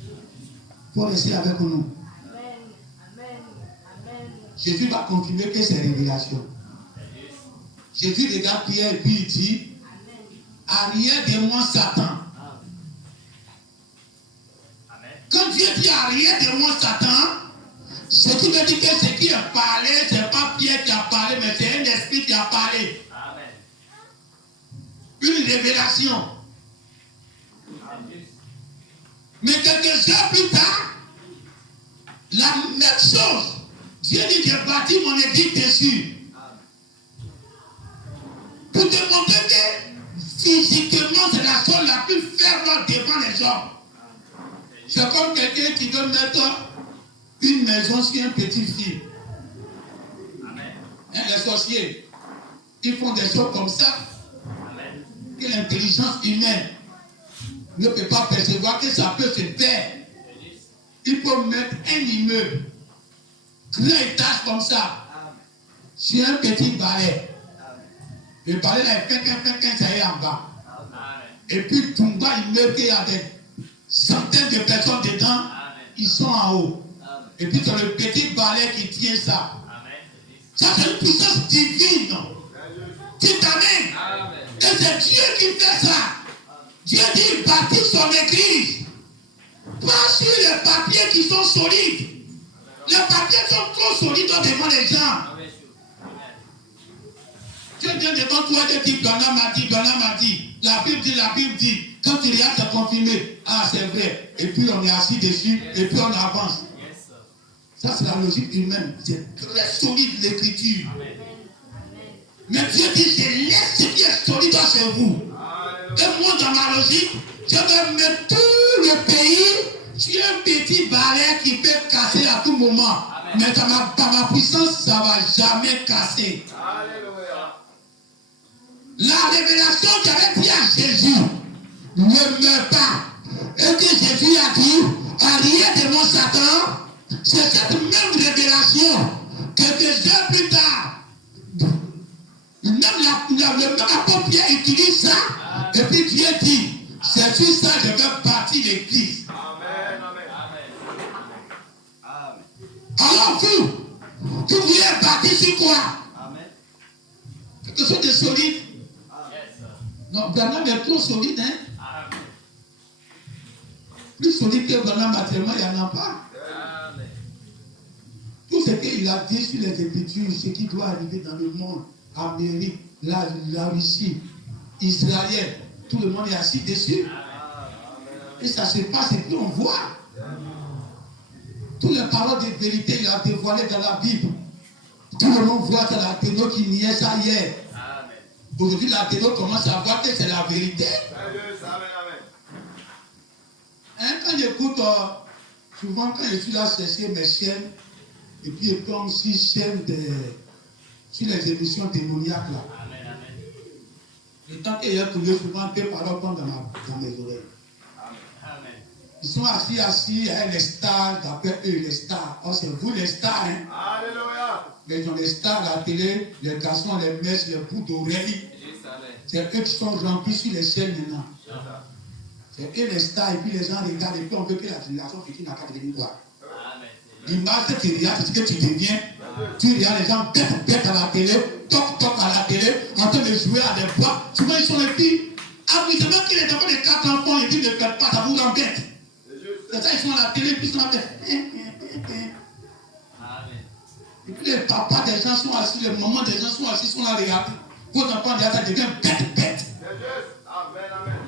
Il faut rester avec nous. Jésus va confirmer que c'est révélation. Jésus regarde Pierre et puis il dit, arrière de moi Satan. Quand Dieu dit arrière de moi Satan, ce qui veut dire que ce qui est parlé, ce n'est pas Pierre qui a parlé, mais c'est un esprit qui a parlé. Amen. Une révélation. Mais quelques heures plus tard, la même chose. Dieu dit, j'ai bâti mon église dessus. Pour te montrer que physiquement, c'est la chose la plus ferme devant les hommes. C'est comme quelqu'un qui veut mettre une maison sur un petit fil. Hein, les sorciers, ils font des choses comme ça. Amen. Que l'intelligence humaine ne peut pas percevoir que ça peut se faire. Il faut mettre un immeuble, grand étage comme ça, sur un petit balai. Le balai là, il fait ça y est en bas. Et puis, tout le bas immeuble qu'il y a des centaines de personnes dedans, ils sont en haut. Et puis, c'est le petit balai qui tient ça. Ça, c'est une puissance divine. Dites amen. Et c'est Dieu qui fait ça. Dieu dit, il bâtit son église. Pas sur les papiers qui sont solides. Les papiers sont trop solides devant les gens. Dieu vient devant toi et dit, Bernard m'a dit. La Bible dit. Quand tu regardes, c'est confirmé. Ah, c'est vrai. Et puis on est assis dessus, et puis on avance. Ça, c'est la logique humaine. C'est très solide l'écriture. Mais Dieu dit, je laisse ce qui est solide chez vous. Et moi, dans ma logique, je vais mettre tout le pays sur un petit balai qui peut casser à tout moment. Mais par ma puissance, ça ne va jamais casser. La révélation qu'avait dit à Jésus ne meurt pas. Et que Jésus a dit, arrière de mon Satan, c'est cette même révélation quelques heures plus tard. Même l'apôtre Pierre utilise ça, et puis Dieu dit, c'est sur ça que je vais bâtir l'église. Amen. Alors vous voulez bâtir sur quoi? Quelque chose de solide? Non, Branham est trop solide, hein? Plus solide que Branham matériellement, il n'y en a pas. Tout ce qu'il a dit sur les Écritures, ce qui doit arriver dans le monde, Amérique, la Russie, Israël, tout le monde est assis dessus. Et ça se passe et puis on voit. Toutes les paroles de vérité, il a dévoilé dans la Bible. Tout le monde voit que la téno qui niait ça hier. Aujourd'hui, la téno commence à voir que c'est la vérité. Hein, quand j'écoute, souvent quand je suis là chercher mes chaînes, et puis je prends aussi chaînes sur les émissions démoniaques là. Le temps qu'il y a trouvé souvent deux paroles tombent dans mes oreilles. Ils sont assis, il y a les stars, d'après eux, les stars. Oh, c'est vous les stars, hein. Alléluia. Mais ils ont les stars à la télé, les garçons, les messes, les bouts d'oreilles. C'est eux qui sont remplis sur les chaînes maintenant. C'est eux les stars, et puis les gens regardent, et puis on veut que la génération future n'a qu'à devenir quoi. L'image que tu regardes, c'est ce que tu deviens. Tu regardes les gens bêtes à la télé, toc à la télé, en train de jouer à des bois. Souvent ils sont les filles. Amusement que les enfants de 4 enfants, ils disent ne faites pas, ça vous rend bête. C'est ça, ils sont à la télé, puis ils sont là. Et puis les papas des gens sont assis, les mamans des gens sont assis, sont là, regardez. Vos enfants, ça devient bête. Amen, amen.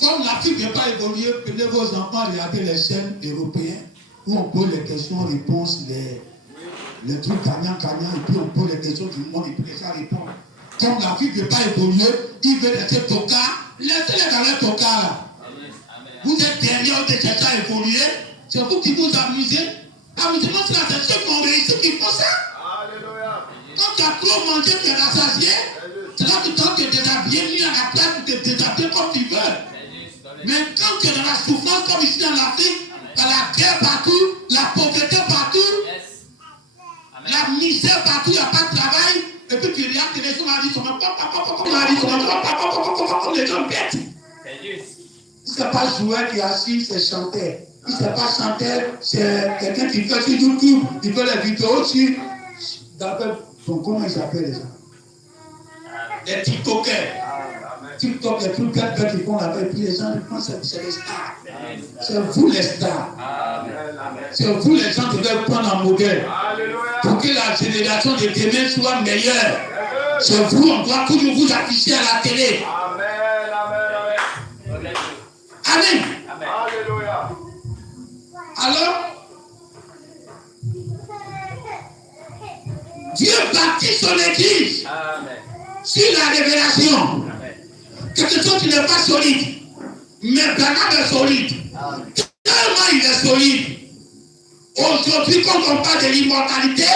Comme l'Afrique n'est pas évoluée, prenez vos enfants, regardez les chaînes européennes, où on pose les questions-réponses, les trucs gagnants, et puis on pose les questions du monde, et puis les gens répondent. Comme l'Afrique n'est pas évoluée, ils veulent rester tocards, laissez-les dans leur tocard là. Vous êtes derrière, vous êtes cherchés à évoluer, c'est vous qui vous amusez. Amusement, c'est ceux qui ont réussi qui font ça. Alléluia. Quand tu as trop mangé, tu es rassasié, c'est là que tu te déshabiller, mis à la place pour te déshabiller comme tu veux. Mais quand tu es dans la souffrance, comme ici dans l'Afrique, dans la guerre partout, la pauvreté partout, la misère partout, il n'y a pas de travail, et puis tu regardes que les gens arrivent, les gens bêtes. Ce n'est pas joueur qui est assis, c'est chanteur. Si ce n'est pas chanteur, c'est quelqu'un qui fait sur YouTube, il fait les vidéos sur. Comment ils s'appellent les gens? Les TikTokers. TikTok, les plus bêtes qui font la paix, puis les gens ils pensent que c'est les stars. C'est vous les stars. C'est vous les gens qui veulent prendre un modèle. Pour que la génération de demain soit meilleure. C'est vous, on doit toujours vous afficher à la télé. Amen. Alléluia. Alors, Dieu bâtit son église sur la révélation. Quelque chose qui n'est pas solide. Mais Branham est solide. Tellement il est solide. Aujourd'hui, quand on parle de l'immortalité,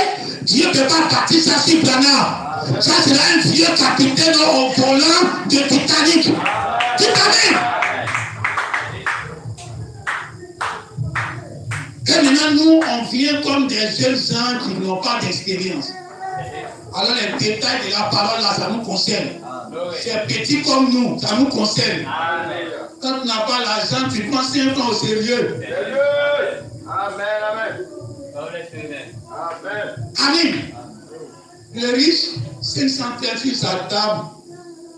Dieu ne peut pas bâtir ça sur Branham. Ça sera un vieux capitaine au volant de Titanic. Titanic. Et maintenant, nous, on vient comme des jeunes gens qui n'ont pas d'expérience. Alors, les détails de la parole, là, ça nous concerne. C'est petit comme nous, ça nous concerne. Quand tu n'as pas l'argent, tu prends 5 ans au sérieux. Amen, amen. Amen. Le riche, 500 pièces sur sa table,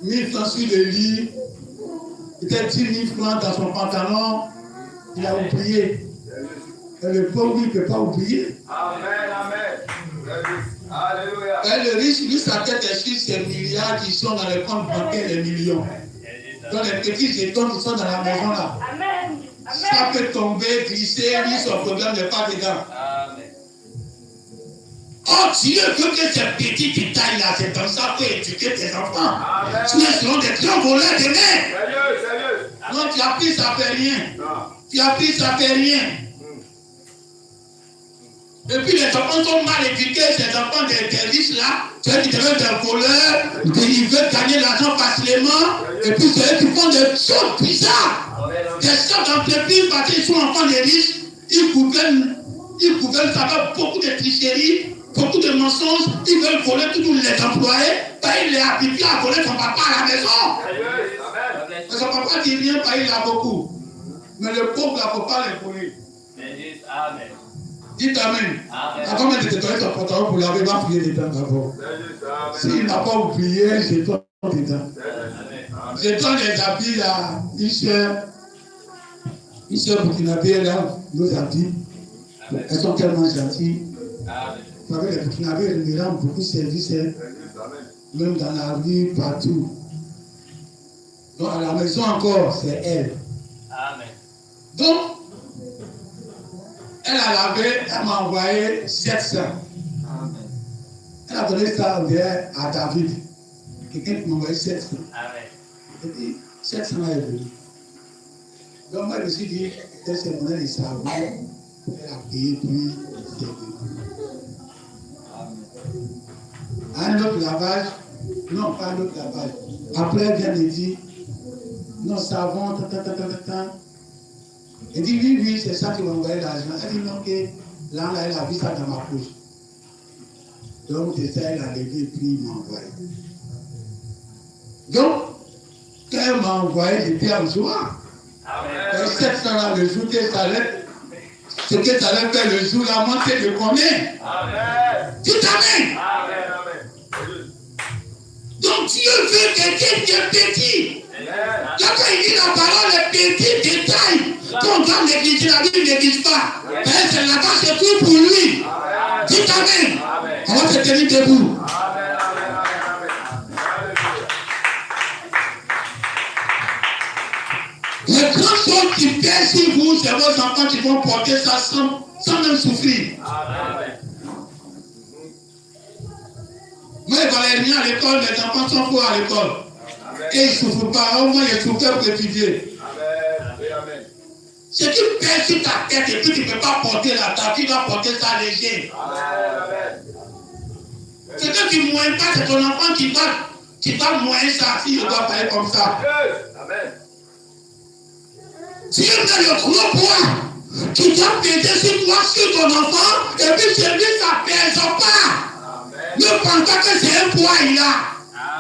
1000 francs sur le lit, peut-être 10 000 francs dans son pantalon, il a oublié. Et le pauvre, il ne peut pas oublier. Amen, amen. Alléluia. Et le riche, lui, sa tête est sur ces milliards qui sont dans les comptes bancaires, les millions. Dans les petits jetons qui sont dans la maison là. Ça peut tomber, glisser, lui, son problème n'est pas dedans. Oh, Dieu veut que ces petits détails là, c'est comme ça pour éduquer tes enfants. Sinon, ils seront des grands voleurs demain. Sérieux. Non, tu as pris, ça fait rien. Tu as pris, ça fait rien. Et puis les enfants sont mal éduqués, ces enfants des riches là, ceux qui deviennent des voleurs, ils veulent gagner l'argent facilement, et puis c'est eux qui font des choses bizarres. Des chefs d'entreprise, parce qu'ils sont enfants des riches, ils gouvernent, ça fait beaucoup de tricheries, beaucoup de mensonges, ils veulent voler tous les employés, ils les habituent à voler son papa à la maison. Mais son papa dit rien, il a beaucoup. Mais le pauvre, il ne faut pas les voler. Amen. Dites Amen. Avant même de te donner ton pantalon pour laver, va prier dedans d'abord. S'il n'a pas oublié, jette-toi dedans. Jette-toi les habits là, une soeur burkinabé là, nos habits. Elles sont tellement gentilles. Vous savez, les burkinabés, ils me rendent beaucoup de services, même dans la rue, partout. Donc à la maison encore, c'est elle. Amen. Donc, elle a lavé, elle m'a envoyé 700. Elle a donné ça à David. Quelqu'un qui m'a envoyé 700. Et puis, 700 est venu. Donc, moi, je me suis dit, peut-être c'est mon de savon. Elle a payé, puis c'est venu. Un autre lavage, non, pas un autre lavage. Après, elle vient me dire, non, savon, Il dit, oui, oui, c'est ça qui m'a envoyé l'argent. Elle dit, non, que là, elle a vu ça dans ma poche. Donc, c'est ça, elle a levé et puis il m'a envoyé. Donc, quand elle m'a envoyé, j'étais en joie. Et 700 là, le jour que ça allait, ce que ça allait faire le jour là, moi, c'est de combien? Amen. Tout amen. Amen. Amen. Donc, Dieu veut quelqu'un qui est petit. Amen. Là, quand il dit la parole, les petits détails qu'on doit négliger, la Bible ne néglige pas. C'est là-bas, c'est tout pour lui. Amen. Dites amen. Amen. On va se tenir debout. Amen. Les grandes choses qui pèsent sur vous, c'est vos enfants qui vont porter ça sans même souffrir. Amen. Moi, les Valériens à l'école, les enfants sont forts à l'école. Et ils ne souffrent pas. Au moins, ils souffrent pour étudier. Amen. Ce qui pèse sur ta tête et puis tu ne peux pas porter la table, tu dois porter ça léger. Amen. Ce que tu ne moignes pas, c'est ton enfant qui va moigner ça si il doit parler comme ça. Amen. Dieu met le gros poids qui doit peser sur toi, sur ton enfant, et puis chez lui, ça ne pèse pas. Ne pense pas que c'est un poids, il a.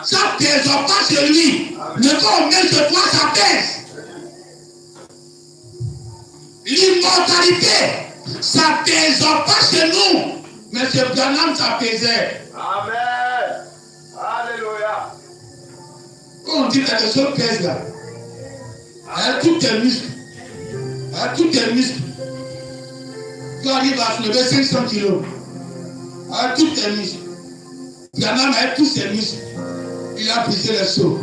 Ça ne pèse pas chez lui. Mais quand on met sur toi, ça pèse. L'immortalité, ça ne pèse pas chez nous. Mais chez Branham, ça pesait. Amen. Alléluia. Quand on dit quelque chose pèse là, avec tous tes muscles, avec tous tes muscles, tu arrives à soulever 500 kilos, avec tous tes muscles. Branham, avec tous ses muscles, il a brisé les seaux.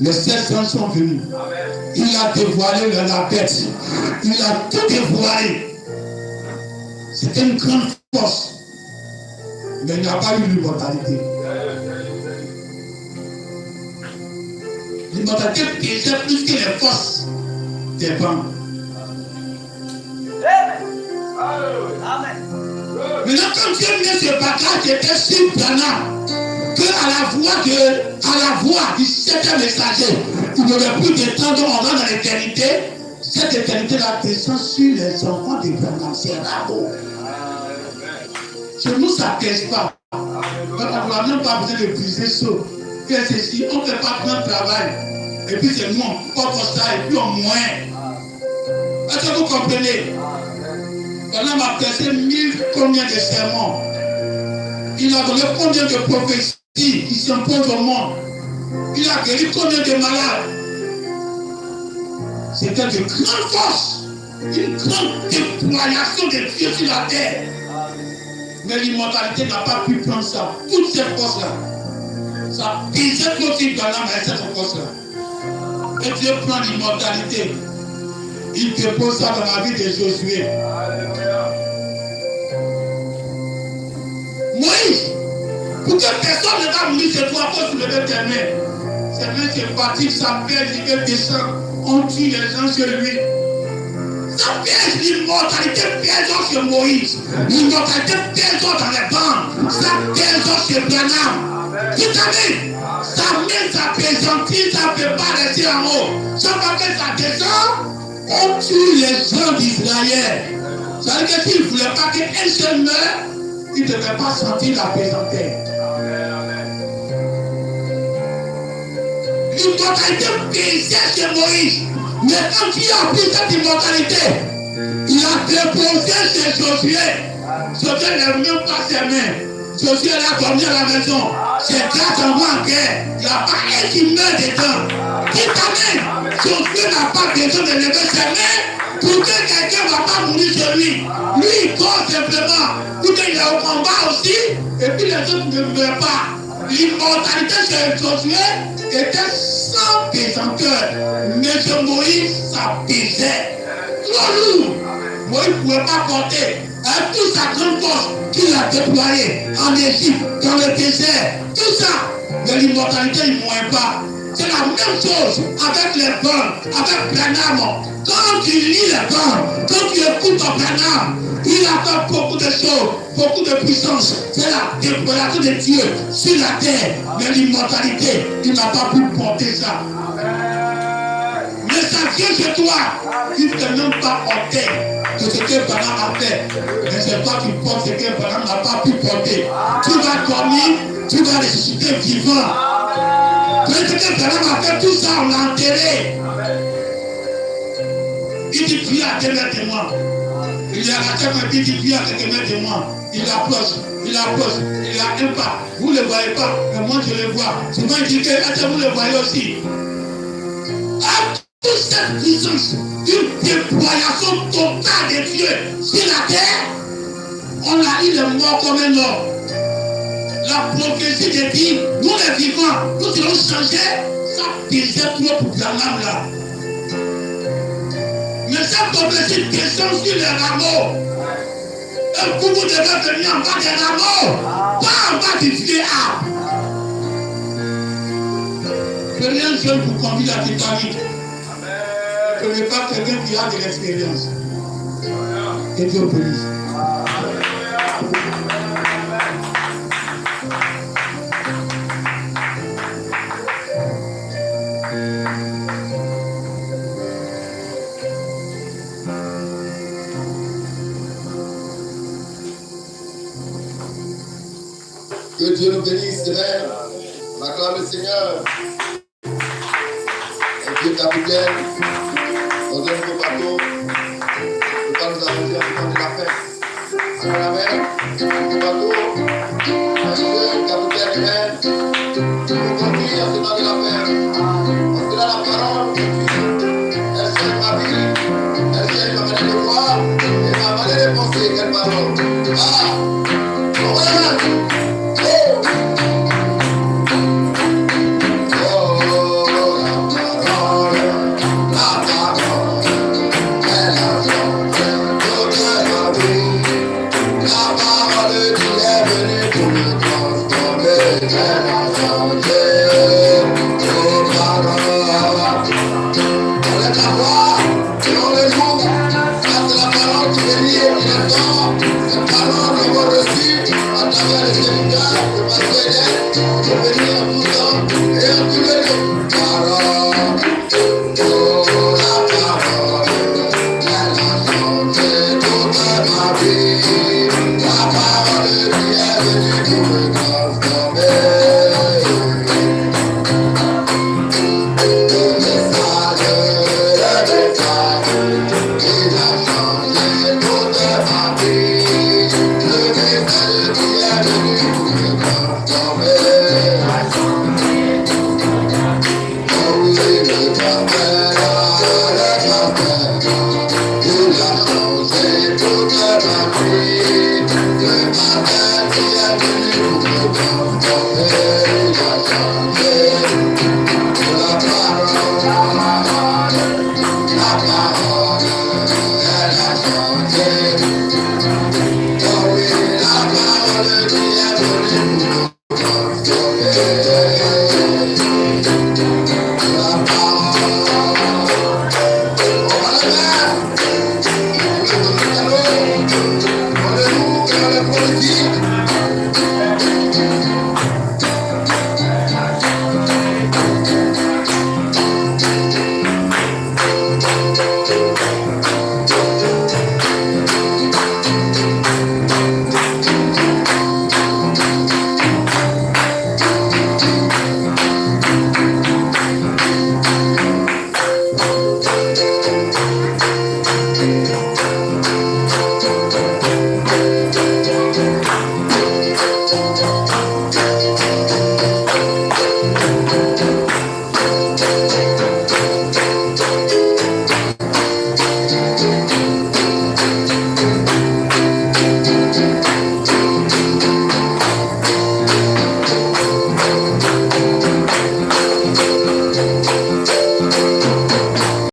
Les 700 sont venus. Amen. Il a dévoilé la bête. Il a tout dévoilé. C'était une grande force. Mais il n'y a pas eu l'immortalité. L'immortalité pesait plus que les forces des banques. Amen. Maintenant, quand Dieu met ce bagage, était sur Branham, à la voix du septième messager, il n'y aurait plus de temps dont on va dans l'éternité. Cette éternité-là descend sur les enfants de Branham. C'est rare. Chez nous, ça ne pèse pas. On n'a même pas besoin de briser ça. Faire ceci, on ne fait pas grand travail. Et puis c'est nous, on porte ça et puis on moine. Est-ce que vous comprenez? Branham a prêché 1000 combien de sermons? Il a donné combien de prophéties qui s'imposent au monde? Il a guéri combien de malades? C'était de grandes forces, une grande déployation de Dieu sur la terre. Mais l'immortalité n'a pas pu prendre ça. Toutes ces forces-là, ça pisait trop sur Branham avec cette force-là. Et Dieu prend l'immortalité. Il dépose ça dans la vie de Josué. Moïse, pour que personne ne va mourir chez toi, il faut soulever tes mains. Ses mains se fatiguent, ça pèse, il descend. On tue les gens chez lui. Ça pèse, l'immortalité pèse chez Moïse. L'immortalité pèse dans les bancs. Ça pèse chez Branham. Tout à fait. Sa main, ça pèsantit, ça ne peut pas rester en haut. Chaque fois que ça descend, on tue les gens d'Israël. Ça veut dire que s'il ne voulait pas qu'un seul meure, il ne devait pas sentir la pesanteur. L'immortalité pesait chez Moïse. Mais quand il a pris cette immortalité, il a déposé chez Josué. Josué n'a même pas ses mains. Josué l'a dormi à la maison. Ses gars sont en guerre. Il n'y a pas un qui meurt dedans. Dites amen. Josué n'a pas besoin de lever ses mains pour que quelqu'un ne va pas mourir chez lui. Lui, il court simplement. Pour qu'il est au combat aussi. Et puis les autres ne meurent pas. L'immortalité chez Josué était sans pesanteur. Mais chez Moïse, ça pesait. Trop lourd. Moïse ne pouvait pas porter. Avec toute sa grande force qu'il a déployée en Égypte, dans le désert, tout ça. Mais l'immortalité, il ne mourrait pas. C'est la même chose avec les bancs, avec Branham. Quand tu lis les bancs, quand tu écoutes ton Branham, il a fait beaucoup de choses, beaucoup de puissance. C'est la déployation de Dieu sur la terre. Mais l'immortalité, il n'a pas pu porter ça. Mais sa Dieu chez toi. Il ne t'a même pas porté de ce que Balaam a fait. Mais c'est toi qui portes ce que Balaam n'a pas pu porter. Tu vas dormir, tu vas ressusciter vivant. Mais ce que Balaam a fait, tout ça, on l'a enterré. Il dit, puis à quelqu'un de moi. Il y a quelqu'un qui dit, puis à quelqu'un de moi. Il approche, il a un pas. Vous ne le voyez pas, mais moi je le vois. Souvent il dit que vous le voyez aussi. À toute cette puissance, une déployation totale de Dieu sur la terre, il est mort comme un homme. La prophétie de dit, nous les vivants, nous allons changer. Ça pesait trop pour la lame là. Mais cette prophétie descend sur les rameaux. Et vous devez venir en bas des rameaux, pas en bas du vieux arbre. Prenez un jeune pour conduire la Titanic. Ne prenez pas quelqu'un qui a de l'expérience. Que Dieu bénisse. Que Dieu nous bénisse, Amen. On acclame le Seigneur. Un Dieu capitaine, dans un nouveau bateau, le temps nous arranger à temps de la fin. Alors, Amen. Le bateau, un Dieu capitaine, Amen. Nous conduit à ce temps de la fin. Parce que là, la parole, elle change ma vie, elle change ma manière de voir et ma manière de penser. Quelle parole.